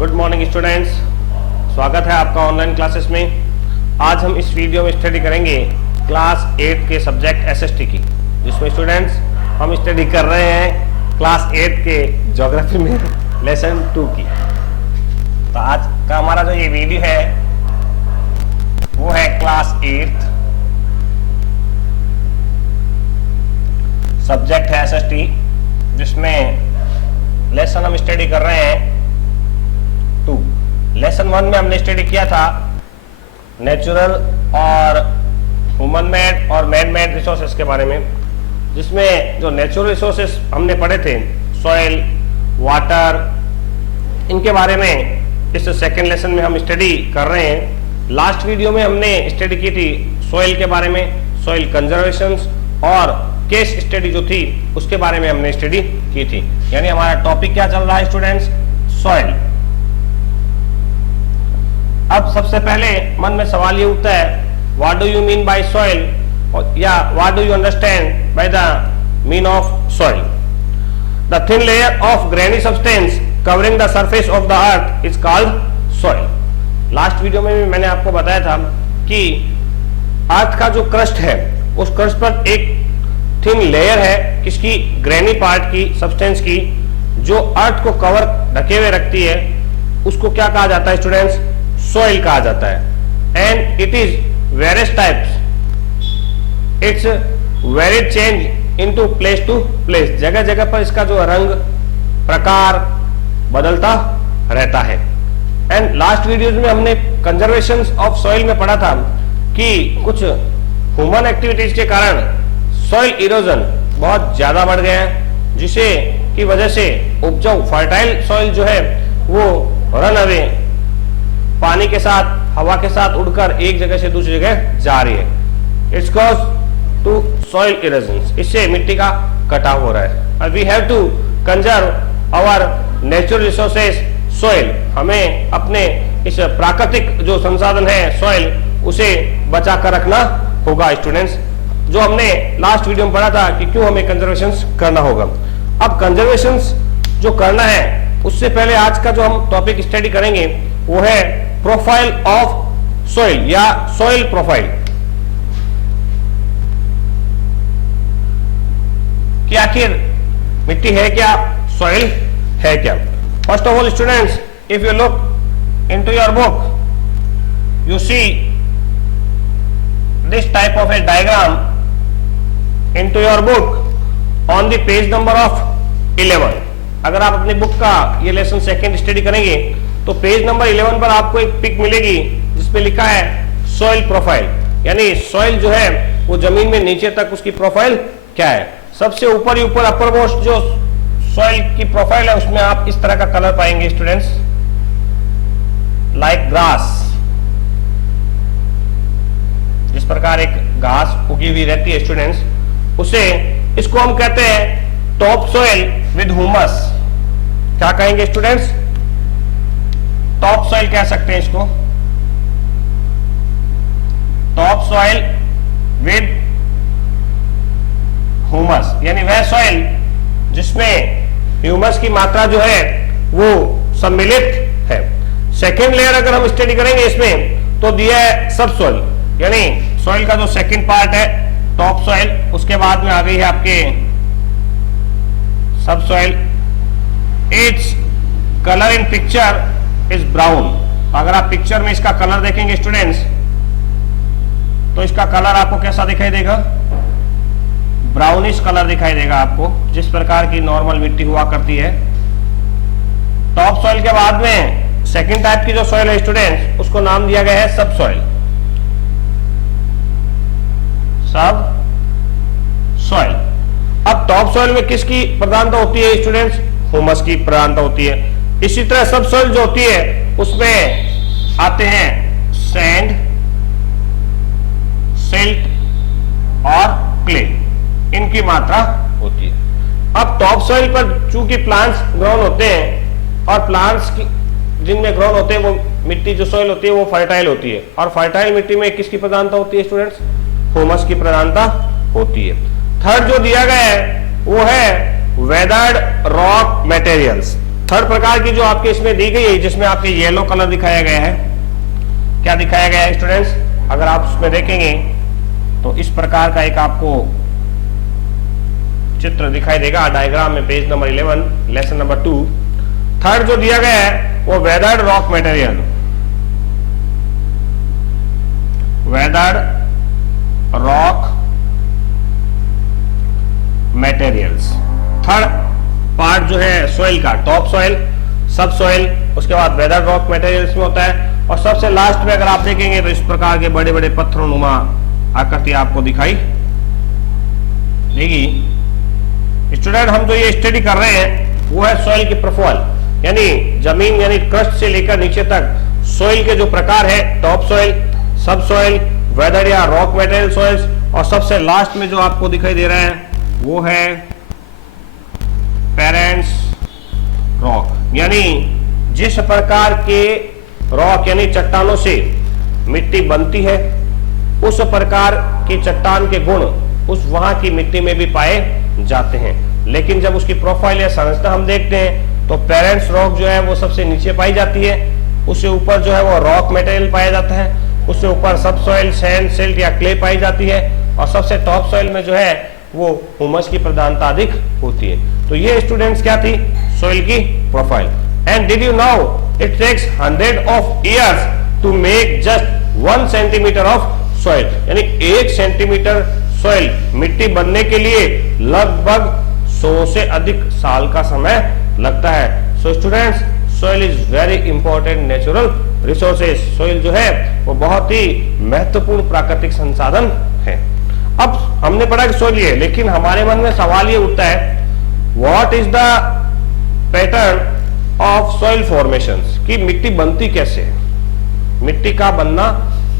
Good morning students, स्वागत है आपका ऑनलाइन क्लासेस में। आज हम इस वीडियो में स्टडी करेंगे क्लास 8 के सब्जेक्ट एसएसटी की, जिसमें स्टूडेंट्स हम स्टडी कर रहे हैं क्लास 8 के ज्योग्राफी में लेसन 2 की। तो आज का हमारा जो ये वीडियो है वो है क्लास 8, सब्जेक्ट है एसएसटी, जिसमें लेसन हम स्टडी कर रहे हैं 2। लेसन 1 में हमने स्टडी किया था नेचुरल और ह्यूमन मेड और मैन मेड रिसोर्सेज के बारे में, जिसमें जो नेचुरल रिसोर्सेज हमने पढ़े थे सॉइल, वाटर, इनके बारे में इस सेकेंड लेसन में हम स्टडी कर रहे हैं। लास्ट वीडियो में हमने स्टडी की थी सॉइल के बारे में, सॉइल कंजर्वेशन और केस स्टडी जो थी उसके बारे में हमने स्टडी की थी। यानी हमारा टॉपिक क्या चल रहा है स्टूडेंट्स? सॉइल। अब सबसे पहले मन में सवाल ये उठता है, what do you mean by soil, या what do you understand by the mean of soil? The thin layer of grainy substance covering the surface of the earth is called soil. Last video में भी मैंने आपको बताया था कि अर्थ का जो क्रस्ट है उस क्रस्ट पर एक थिन लेयर है, किसकी? ग्रेनी पार्ट की, सब्सटेंस की, जो अर्थ को कवर ढके हुए रखती है। उसको क्या कहा जाता है स्टूडेंट्स? सॉइल कहा जाता है। And it is various types, it's varied change into place to place. जगह जगह पर इसका जो रंग प्रकार बदलता रहता है। एंड लास्ट वीडियोज में हमने कंजर्वेशन ऑफ सॉइल में पढ़ा था कि कुछ ह्यूमन एक्टिविटीज के कारण सॉइल इरोजन बहुत ज्यादा बढ़ गया है, जिसे की वजह से उपजाऊ फर्टाइल सॉइल जो है वो रन अवे, पानी के साथ, हवा के साथ उड़कर एक जगह से दूसरी जगह जा रही है। It's cause to soil erosion, इससे मिट्टी का कटाव हो रहा है। We have to conserve our natural resources soil. हमें अपने इस प्राकृतिक जो संसाधन है सॉइल, उसे बचा कर रखना होगा स्टूडेंट्स। जो हमने लास्ट वीडियो में पढ़ा था कि क्यों हमें कंजर्वेशन करना होगा। अब कंजर्वेशन जो करना है उससे पहले आज का जो हम टॉपिक स्टडी करेंगे वो है प्रोफाइल ऑफ सॉइल या सॉइल प्रोफाइल। कि आखिर मिट्टी है क्या, सॉइल है क्या? First of all students, if you look into your book you see this type of A diagram into your book on the page number of 11। अगर आप अपनी बुक का ये लेसन सेकेंड स्टडी करेंगे तो पेज नंबर 11 पर आपको एक पिक मिलेगी जिसपे लिखा है सॉइल प्रोफाइल। यानी सॉइल जो है वो जमीन में नीचे तक उसकी प्रोफाइल क्या है। सबसे ऊपर ही ऊपर अपर मोस्ट जो सॉइल की प्रोफाइल है उसमें आप इस तरह का कलर पाएंगे स्टूडेंट्स, लाइक ग्रास। जिस प्रकार एक घास उगी हुई रहती है स्टूडेंट्स, उसे इसको हम कहते हैं टॉप सॉइल विद ह्यूमस। क्या कहेंगे स्टूडेंट्स? टॉप सॉइल कह सकते हैं इसको, टॉप सॉइल विद ह्यूमस। यानी वह सॉइल जिसमें ह्यूमस की मात्रा जो है वो सम्मिलित है। सेकेंड लेयर अगर हम स्टडी करेंगे इसमें तो दिया है सब सॉइल, यानी सॉइल का जो सेकेंड पार्ट है टॉप सॉइल, उसके बाद में आ गई है आपके सब soil. Its colour in picture is brown. अगर आप पिक्चर में इसका कलर देखेंगे स्टूडेंट्स तो इसका कलर आपको कैसा दिखाई देगा? ब्राउनिश कलर दिखाई देगा आपको, जिस प्रकार की नॉर्मल मिट्टी हुआ करती है। टॉप सॉइल के बाद में सेकेंड टाइप की जो सॉइल है स्टूडेंट्स, उसको नाम दिया गया है सब सॉइल। सब सॉइल। अब टॉप सॉइल में किसकी प्रधानता होती है स्टूडेंट्स? ह्यूमस की प्रधानता होती है। इसी तरह सब सॉइल जो होती है उसमें आते हैं सैंड, सिल्ट और क्ले, इनकी मात्रा होती है। अब टॉप सॉइल पर चूंकि प्लांट्स ग्रोन होते हैं और प्लांट्स की जिनमें ग्रोन होते हैं वो मिट्टी जो सॉइल होती है वो फर्टाइल होती है, और फर्टाइल मिट्टी में किसकी प्रधानता होती है स्टूडेंट्स? ह्यूमस की प्रधानता होती है। थर्ड जो दिया गया है वो है वेदर्ड रॉक मटेरियल्स। थर्ड प्रकार की जो आपके इसमें दी गई है, जिसमें आपके येलो कलर दिखाया गया है, क्या दिखाया गया है स्टूडेंट्स? अगर आप उसमें देखेंगे तो इस प्रकार का एक आपको चित्र दिखाई देगा डायग्राम में, page number 11, lesson number 2। Third जो दिया गया है वो weathered rock material, weathered rock materials. Third part जो है सॉइल का, टॉप सॉइल, सब सॉइल, उसके बाद वेदर्ड रॉक मटेरियल्स में होता है, और सबसे लास्ट में अगर आप देखेंगे तो इस प्रकार के बड़े बड़े पत्थरों नुमा आकृति आपको दिखाई देगी। स्टूडेंट, हम जो ये स्टडी कर रहे हैं वो है सॉइल की प्रोफाइल, यानी जमीन यानी क्रस्ट से लेकर नीचे तक सॉइल के जो प्रकार है, टॉप सॉइल, सब सॉइल, वेदर या रॉक मटेरियल सॉइल्स, और सबसे लास्ट में जो आपको दिखाई दे रहा है वो है पेरेंट्स रॉक, यानी जिस प्रकार के रॉक यानी चट्टानों से मिट्टी बनती है उस प्रकार की चट्टान के गुण उस वहां की मिट्टी में भी पाए जाते हैं। लेकिन जब उसकी प्रोफाइल या संरचना हम देखते हैं तो पेरेंट्स रॉक जो है वो सबसे नीचे पाई जाती है, उससे ऊपर जो है वो रॉक मटेरियल पाया जाता है, उससे ऊपर सब सॉइल, सैंड, सिल्ट या क्ले पाई जाती है, और सबसे टॉप सॉइल में जो है वो ह्यूमस की प्रधानता अधिक होती है। तो ये स्टूडेंट्स क्या थी? सॉइल की profile. And did you know it takes 100 of years to make just 1 centimetre of soil, यानी 1 सेंटीमीटर सॉइल मिट्टी बनने के लिए लगभग 100 से अधिक साल का समय लगता है। So students, soil is very important natural resources. Soil जो है वो बहुत ही महत्वपूर्ण प्राकृतिक संसाधन है। अब हमने पढ़ा कि सॉइल ये, लेकिन हमारे मन में सवाल ये उठता है what is the pattern of soil formations, कि मिट्टी बनती कैसे है, मिट्टी का बनना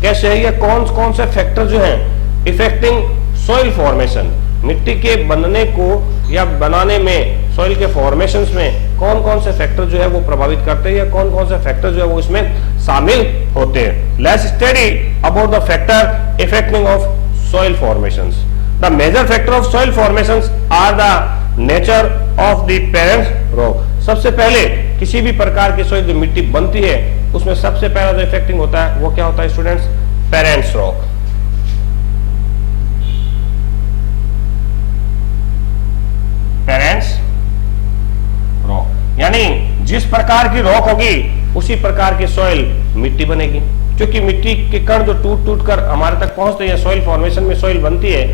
कैसे है, या कौन कौन से फैक्टर जो हैं इफेक्टिंग सॉइल फॉर्मेशन, मिट्टी के बनने को या बनाने में, सॉइल के फॉर्मेशंस में कौन कौन से फैक्टर जो है वो प्रभावित करते हैं, या कौन कौन से फैक्टर जो है वो इसमें शामिल होते हैं। Let's study about the factor affecting of soil formations. The major factor of soil formations are the nature of the parent rock. सबसे पहले किसी भी प्रकार की सॉइल जो मिट्टी बनती है उसमें सबसे पहला जो इफेक्टिंग होता है वो क्या होता है students? Parents rock. Parents rock यानी जिस प्रकार की रॉक होगी उसी प्रकार की सॉइल मिट्टी बनेगी, क्योंकि मिट्टी के कण जो टूट टूट कर हमारे तक पहुंचते हैं, सॉइल फॉर्मेशन में सॉइल बनती है,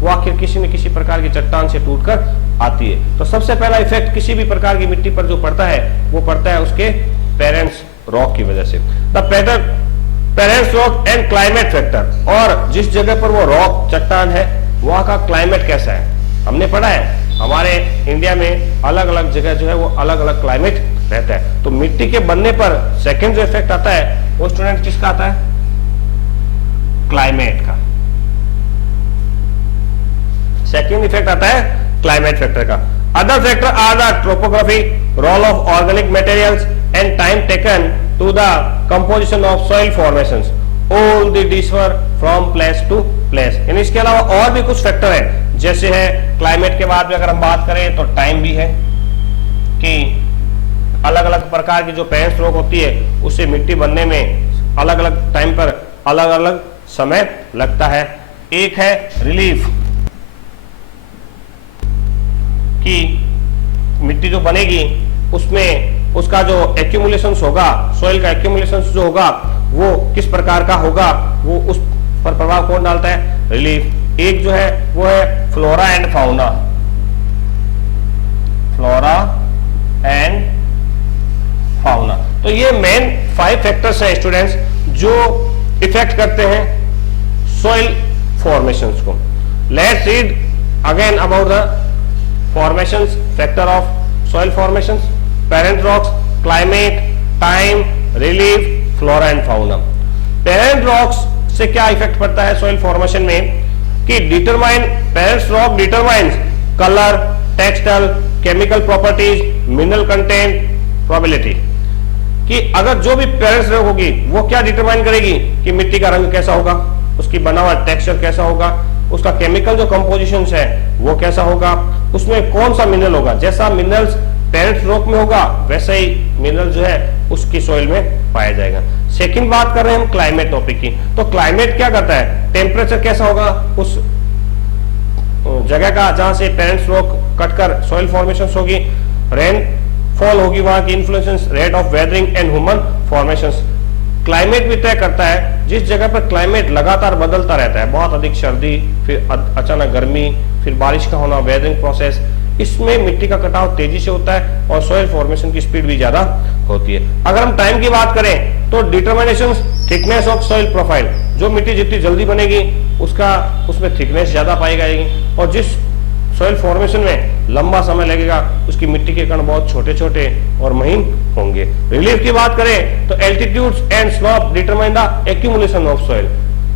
वो आखिर किसी न किसी प्रकार की चट्टान से टूटकर आती है। तो सबसे पहला इफेक्ट किसी भी प्रकार की मिट्टी पर जो पड़ता है वो पड़ता है उसके पेरेंट्स रॉक की वजह से। The parents rock and climate factor, और जिस जगह पर वो रॉक चट्टान है वहां का क्लाइमेट कैसा है, हमने पढ़ा है हमारे इंडिया में अलग अलग जगह जो है वो अलग अलग क्लाइमेट रहता है। तो मिट्टी के बनने पर सेकंड जो इफेक्ट आता है वो स्टूडेंट किसका आता है? क्लाइमेट का। सेकंड इफेक्ट आता है क्लाइमेट फैक्टर का। Other factor are the topography, role of organic materials and time taken to the composition of soil formations, all the differ from place to place. यानी इसके अलावा और भी कुछ फैक्टर है, जैसे है क्लाइमेट के बाद में अगर हम बात करें तो टाइम भी है, कि अलग अलग प्रकार की जो पेरेंट्स रॉक होती है उससे मिट्टी बनने में अलग अलग टाइम पर अलग अलग समय लगता है। एक है रिलीफ, कि मिट्टी जो बनेगी उसमें उसका जो एक्यूमुलेशन होगा, सॉइल का एक्यूमुलेशन जो होगा वो किस प्रकार का होगा, वो उस पर प्रभाव कौन डालता है? रिलीफ। एक जो है वो है flora and fauna, flora and fauna. तो ये मेन 5 फैक्टर्स हैं स्टूडेंट्स जो इफेक्ट करते हैं सॉइल फॉर्मेशंस को। Let's read again about the formations, factor of soil formations, parent rocks, climate, time, relief, flora and fauna. Parent rocks से क्या effect पड़ता है सॉइल फॉर्मेशन में, कि determine, parent rock determines colour, texture, chemical properties, mineral content, probability, कि अगर जो भी पेरेंट्स रॉक होगी वो क्या डिटरमाइन करेगी कि मिट्टी का रंग कैसा होगा, उसकी बनावट, टेक्सचर कैसा होगा, उसका केमिकल जो कंपोजिशन है वो कैसा होगा, उसमें कौन सा मिनरल होगा। जैसा मिनरल्स पेरेंट रॉक में होगा वैसा ही मिनरल जो है उसकी सॉइल में पाया जाएगा। सेकंड बात कर रहे हैं हम क्लाइमेट टॉपिक की। तो क्लाइमेट क्या करता है, टेम्परेचर कैसा होगा उस जगह का जहां से पेरेंट रॉक कटकर सॉइल फॉर्मेशन होगी, रेन फॉल होगी, वहां की influence, rate of weathering and human formations. Climate भी तय करता है, जिस जगह पर क्लाइमेट लगातार बदलता रहता है, बहुत अधिक सर्दी, फिर अचानक गर्मी, फिर बारिश का होना, वेदरिंग प्रोसेस, इसमें मिट्टी का कटाव तेजी से होता है और सॉइल फॉर्मेशन की स्पीड भी ज्यादा होती है। अगर हम टाइम की बात करें तो determination thickness of soil profile, जो मिट्टी जितनी जल्दी बनेगी उसमें थिकनेस ज्यादा पाई जाएगी, और जिस सॉइल फॉर्मेशन में लंबा समय लगेगा उसकी मिट्टी के कण बहुत छोटे छोटे और महीन होंगे। रिलीफ की बात करें तो altitudes and slope determine the accumulation of soil.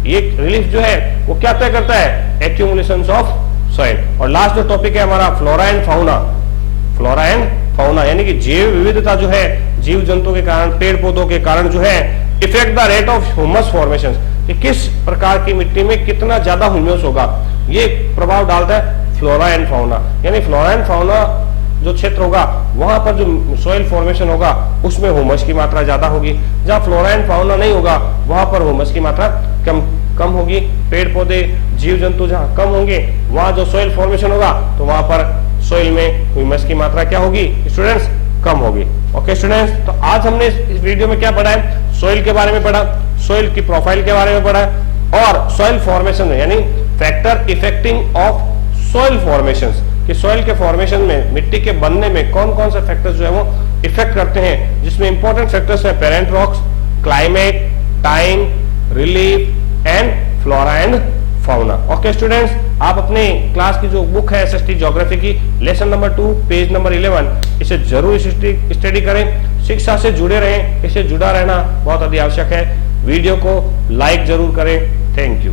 ये रिलीफ जो है वो क्या तय करता है, एक्यूमुलेशन ऑफ सॉइल। और लास्ट जो टॉपिक है हमारा flora and fauna. Flora and fauna यानी कि जैव विविधता जो है, जीव जंतु के कारण, पेड़ पौधों के कारण जो है effect the rate of humus formation, कि किस प्रकार की मिट्टी में कितना ज्यादा ह्यूमस होगा, ये प्रभाव डालता है फ्लोरा एंड फाउना। यानी फ्लोरा एंड फाउना जो क्षेत्र होगा वहां पर जो सॉइल फॉर्मेशन होगा उसमें ह्यूमस की मात्रा ज्यादा होगी, जहां फ्लोरा एंड फाउना नहीं होगा वहां पर ह्यूमस की मात्रा कम होगी। पेड़ पौधे, जीव जंतु जहां कम होंगे वहां जो सॉइल फॉर्मेशन होगा तो वहां पर सॉइल में ह्यूमस की मात्रा क्या होगी स्टूडेंट्स, कम होगी। ओके स्टूडेंट्स, तो आज हमने इस वीडियो में क्या पढ़ा है, सॉइल के बारे में पढ़ा, सॉइल की प्रोफाइल के बारे में पढ़ा और सॉइल फॉर्मेशन यानी factor affecting of soil formations, कि सॉइल के फॉर्मेशन में, मिट्टी के बनने में कौन कौन से फैक्टर्स जो है वो इफेक्ट करते हैं, जिसमें इंपॉर्टेंट फैक्टर्स है parent rocks, climate, time, relief and flora and fauna. Okay students, आप अपने क्लास की जो बुक है एसएसटी ज्योग्राफी की लेसन नंबर 2 पेज नंबर 11 इसे जरूर स्टडी करें, शिक्षा से जुड़े रहें, इसे जुड़ा रहना बहुत अति आवश्यक है। वीडियो को लाइक जरूर करें। Thank you.